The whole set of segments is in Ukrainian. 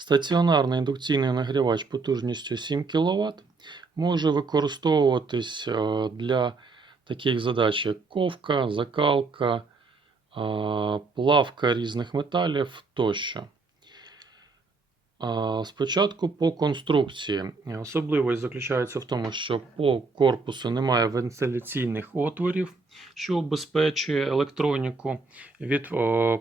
Стаціонарний індукційний нагрівач потужністю 7 кВт може використовуватись е, для таких задач, як ковка, закалка, е, плавка різних металів тощо. Спочатку по конструкції. Особливість заключається в тому, що по корпусу немає вентиляційних отворів, що обезпечує електроніку від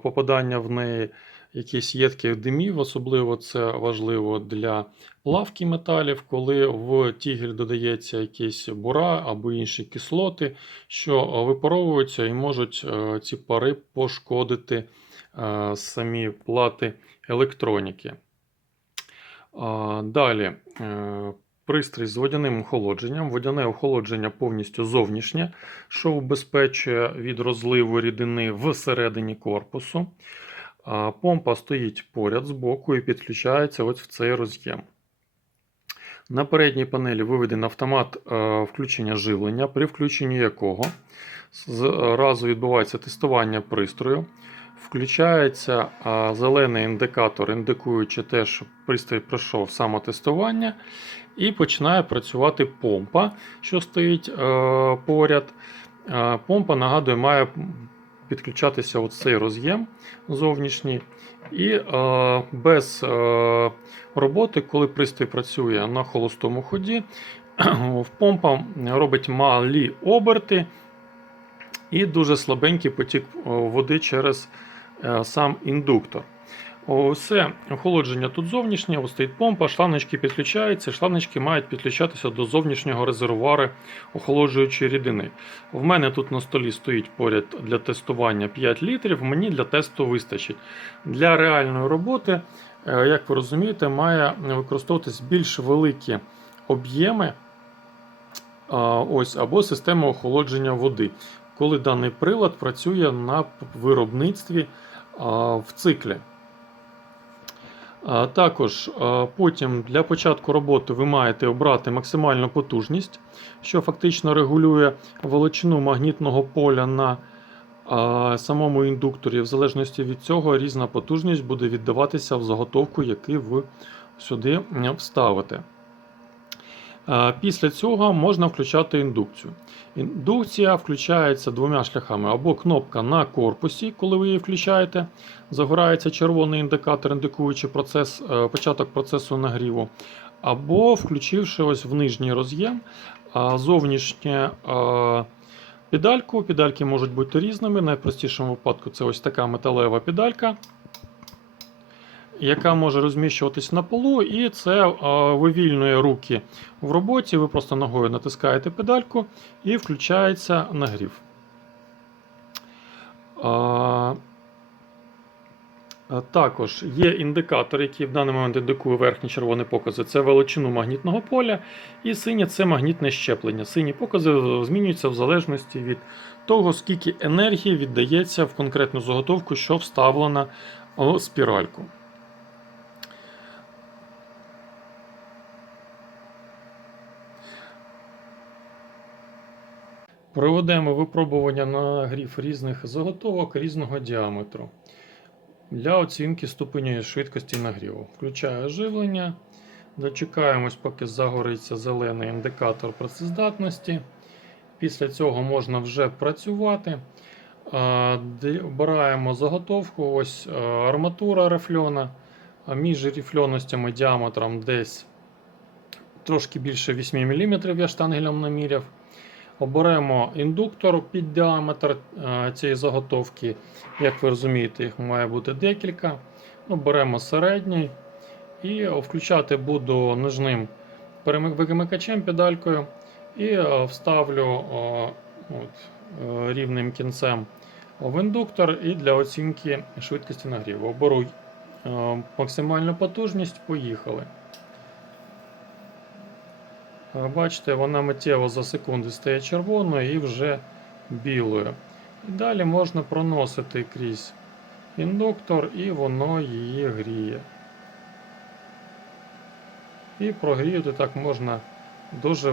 попадання в неї якісь єдких димів. Особливо це важливо для плавки металів, коли в тігель додається якісь бура або інші кислоти, що випаровуються і можуть е, ці пари пошкодити е, самі плати електроніки. Далі е, пристрій з водяним охолодженням. Водяне охолодження повністю зовнішнє, що убезпечує від розливу рідини всередині корпусу. Помпа стоїть поряд з боку і підключається ось в цей роз'єм. На передній панелі виведений автомат е, включення живлення, при включенні якого зразу відбувається тестування пристрою. Включається зелений індикатор, індикуючи те, що пристрій пройшов самотестування, і починає працювати помпа, що стоїть е, поряд. Е, помпа, нагадую, має підключатися цей роз'єм зовнішній. І е, без е, роботи, коли пристрій працює на холостому ході, помпа робить малі оберти і дуже слабенький потік води через е, сам індуктор. Все охолодження тут зовнішнє, ось стоїть помпа, шланочки підключаються, шланочки мають підключатися до зовнішнього резервуару охолоджуючої рідини. В мене тут на столі стоїть поряд для тестування 5 літрів, мені для тесту вистачить. Для реальної роботи, е, як ви розумієте, має використовуватись більш великі об'єми ось, або система охолодження води коли даний прилад працює на виробництві в циклі. Також потім для початку роботи ви маєте обрати максимальну потужність, що фактично регулює величину магнітного поля на самому індукторі. В залежності від цього різна потужність буде віддаватися в заготовку, яку ви сюди вставите. Після цього можна включати індукцію. Індукція включається двома шляхами: або кнопка на корпусі, коли ви її включаєте, загорається червоний індикатор, індикуючи процес, е, початок процесу нагріву, або включивши ось в нижній роз'єм зовнішнє педальку. Педальки можуть бути різними. В найпростішому випадку це ось така металева педалька яка може розміщуватись на полу, і це вивільнює руки в роботі. Ви просто ногою натискаєте педальку і включається нагрів. Також є індикатор, який в даний момент індикує верхні червоні покази. Це величину магнітного поля, і синє це магнітне щеплення. Сині покази змінюються в залежності від того, скільки енергії віддається в конкретну заготовку, що вставлена у спіральку. Проведемо випробування на гріф різних заготовок різного діаметру для оцінки ступеню швидкості нагріву. Включаю живлення. Дочекаємось, поки загориться зелений індикатор працездатності. Після цього можна вже працювати. Обираємо заготовку. Ось арматура рифльона. Між рифльоностями діаметром десь трошки більше 8 мм я штангелем наміряв. Оберемо індуктор під діаметр е, цієї заготовки. Як ви розумієте, їх має бути декілька. Ну, Беремо середній і включати буду нижним вимикачем педалькою і е, вставлю от, е, рівним кінцем в індуктор і для оцінки швидкості нагріву. Оберу максимальну потужність, поїхали. Бачите, вона миттєво за секунди стає червоною і вже білою. І далі можна проносити крізь індуктор, і воно її гріє. І прогріти так можна дуже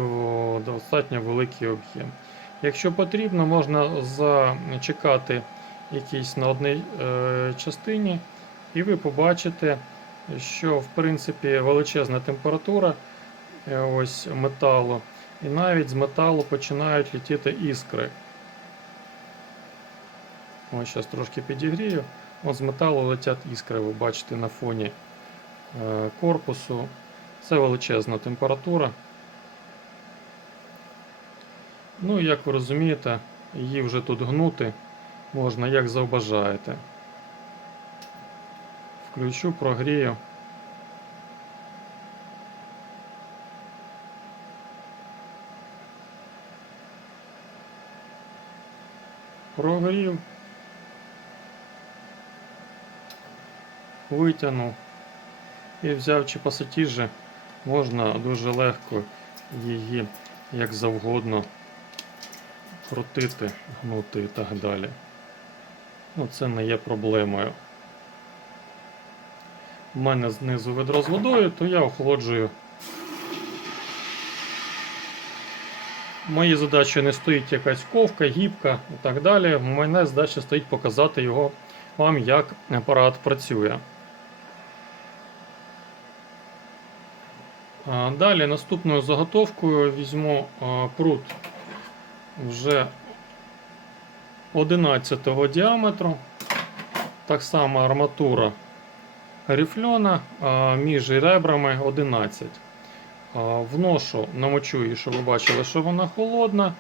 достатньо великий об'єм. Якщо потрібно, можна зачекати якийсь на одній е, частині, і ви побачите що в принципі величезна температура е, ось металу, і навіть з металу починають літіти іскри. Ось зараз трошки підігрію. От з металу летять іскри, ви бачите на фоні е, корпусу. Це величезна температура. Ну, як ви розумієте, її вже тут гнути можна як завбажаєте. Включу, прогрію. Прогрів. Витягнув і взяв чи пасатіжі, можна дуже легко її як завгодно крутити, гнути і так далі. Ну, це не є проблемою. У мене знизу ведро з водою, то я охолоджую. Моїй задачі не стоїть якась ковка, гібка і так далі. У мене задача стоїть показати його вам, як апарат працює. Далі наступною заготовкою візьму прут вже 11 діаметру. Так само арматура рифльона між ребрами 11. Вношу, намочу її, щоб ви бачили, що вона холодна.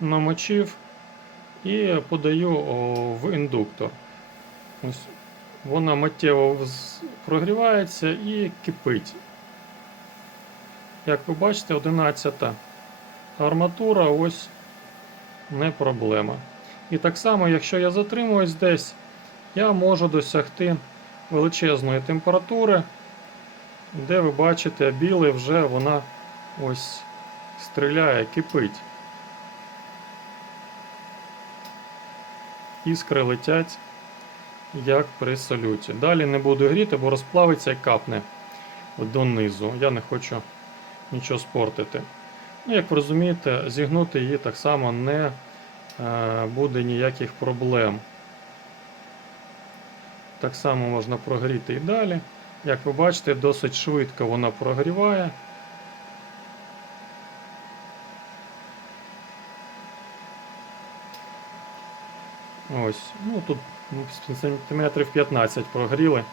Намочив і подаю в індуктор. Ось Вона миттєво прогрівається і кипить. Як ви бачите, 11 арматура ось не проблема. І так само, якщо я затримуюсь десь, я можу досягти величезної температури, де ви бачите, білий вже вона ось стріляє, кипить. Іскри летять, як при салюті. Далі не буду гріти, бо розплавиться і капне донизу. Я не хочу нічого спортити. Ну, як ви розумієте, зігнути її так само не е, буде ніяких проблем. Так само можна прогріти і далі. Як ви бачите, досить швидко вона прогріває. Ось, ну тут ну, сантиметрів 15 прогріли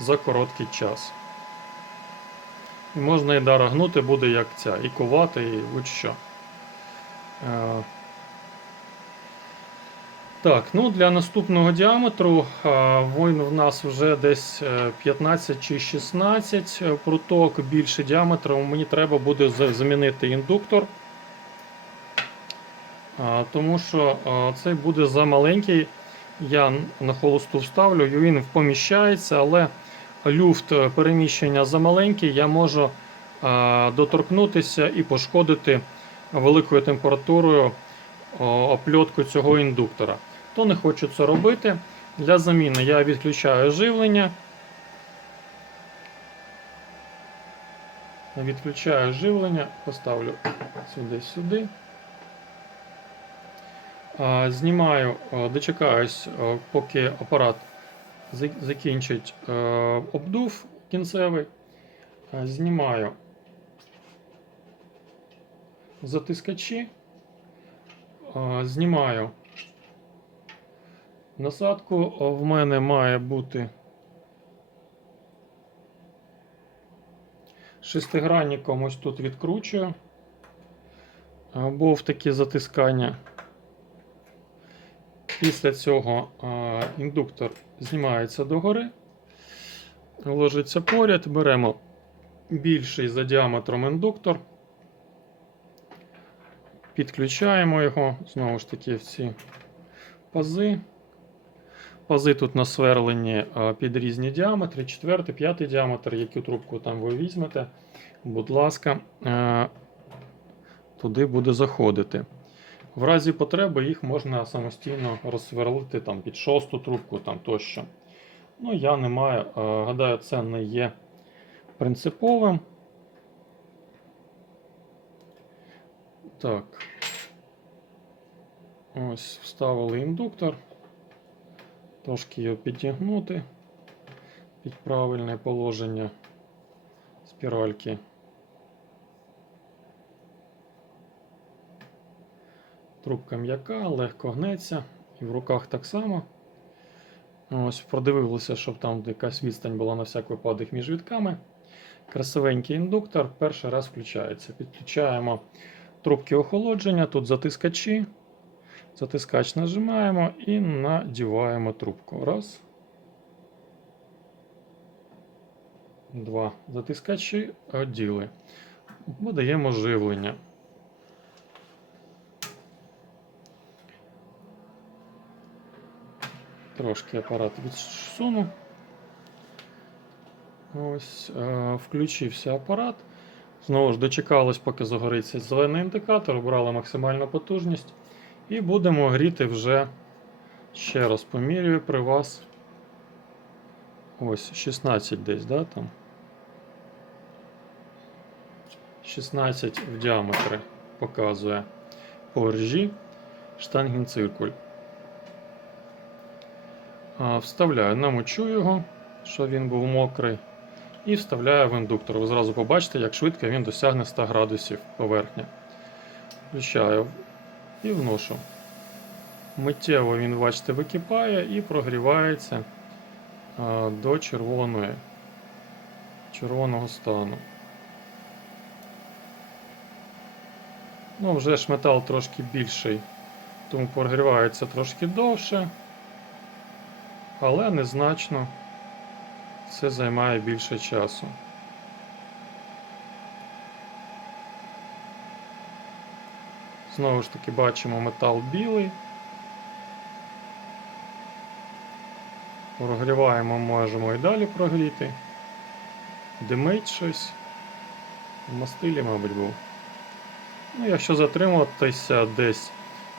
за короткий час. І можна і дара буде як ця, і ковати, і будь-що. Е, Так, ну для наступного діаметру е, він в нас вже десь е, 15 чи 16 пруток більше діаметру. Мені треба буде за- замінити індуктор. Е, Тому що е, цей буде замаленький. Я на холосту вставлю, він поміщається, але люфт е, переміщення замаленький, я можу е, доторкнутися і пошкодити великою температурою опльотку цього індуктора. То не хочу це робити. Для заміни я відключаю живлення. Відключаю живлення, поставлю сюди сюди. Е, Знімаю, дочекаюсь, поки апарат закінчить обдув кінцевий. Знімаю затискачі, знімаю насадку. В мене має бути шестигранником ось тут відкручую, або в такі затискання. Після цього індуктор знімається догори, ложиться поряд, беремо більший за діаметром індуктор, підключаємо його, знову ж таки, в ці пази. Пази тут насверлені е, під різні діаметри, четвертий, п'ятий діаметр, яку трубку там ви візьмете, будь ласка, е, туди буде заходити. В разі потреби їх можна самостійно розсверлити там, під шосту трубку там, тощо. Ну, я не маю, е, гадаю, це не є принциповим. Так. Ось вставили індуктор. Трошки його підтягнути. під правильне положення спіральки. Трубка м'яка, легко гнеться, і в руках так само. Ось, продивилися, щоб там якась відстань була на всяк випадок між вітками. Красивенький індуктор перший раз включається. Підключаємо трубки охолодження, тут затискачі. Затискач нажимаємо і надіваємо трубку. Раз. Два. Затискачі оділи. Подаємо живлення. Трошки апарат відсуну. Ось, е, включився апарат. Знову ж дочекались, поки загориться зелений індикатор, обрали максимальну потужність. І будемо гріти вже ще раз помірюю при вас. Ось 16 десь, да, там. 16 в діаметрі показує по ржі штангенциркуль. Вставляю, намочу його, щоб він був мокрий. І вставляю в індуктор. Ви зразу побачите, як швидко він досягне 100 градусів поверхні. Включаю і вношу. Миттєво він, бачите, википає і прогрівається до червоної, червоного стану. Ну, вже ж метал трошки більший, тому прогрівається трошки довше, але незначно це займає більше часу. Знову ж таки бачимо метал білий. Прогріваємо, можемо і далі прогріти. Димить щось. В мастилі, мабуть, був. Ну, якщо затриматися десь,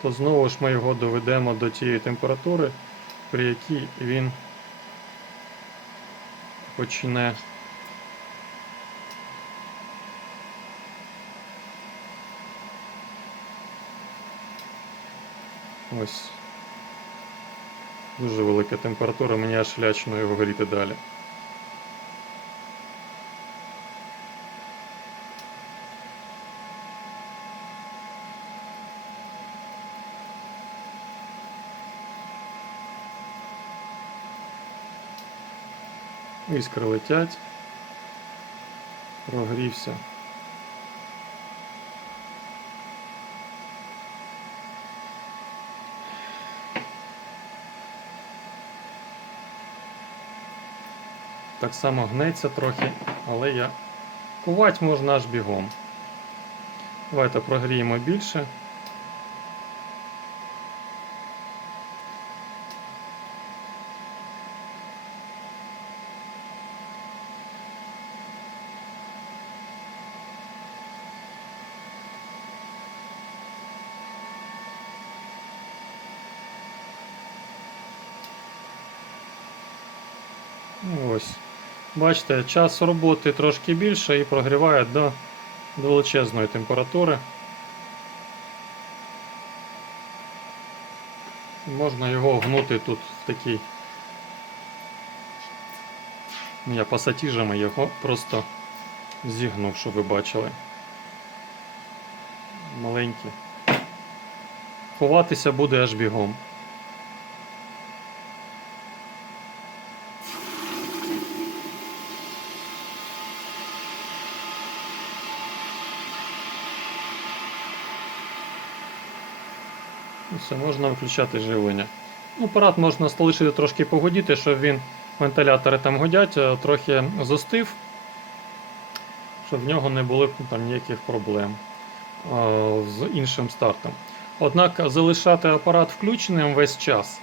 то знову ж ми його доведемо до тієї температури, при якій він почне ось дуже велика температура, мені аж лячно його горіти далі. Іскри летять. Прогрівся. Так само гнеться трохи, але я кувати можна аж бігом. Давайте прогріємо більше. Ось. Бачите, час роботи трошки більше і прогріває до, величезної температури. Можна його гнути тут в такий. Я пасатіжами його просто зігнув, щоб ви бачили. Маленький. Ховатися буде аж бігом. Все, можна виключати живлення. Ну, Апарат можна залишити трошки погодіти, щоб він вентилятори там годять, а трохи застив, щоб в нього не було там ніяких проблем а, з іншим стартом. Однак залишати апарат включеним весь час.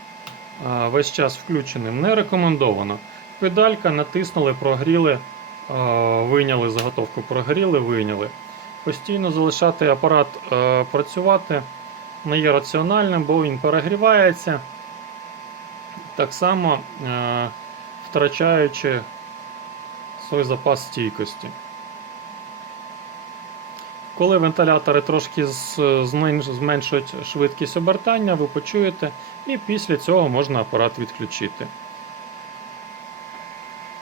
а, Весь час включеним не рекомендовано. Педалька натиснули, прогріли, а, вийняли заготовку, прогріли, вийняли. Постійно залишати апарат працювати не є раціональним, бо він перегрівається, так само е, втрачаючи свій запас стійкості. Коли вентилятори трошки зменшують швидкість обертання, ви почуєте, і після цього можна апарат відключити.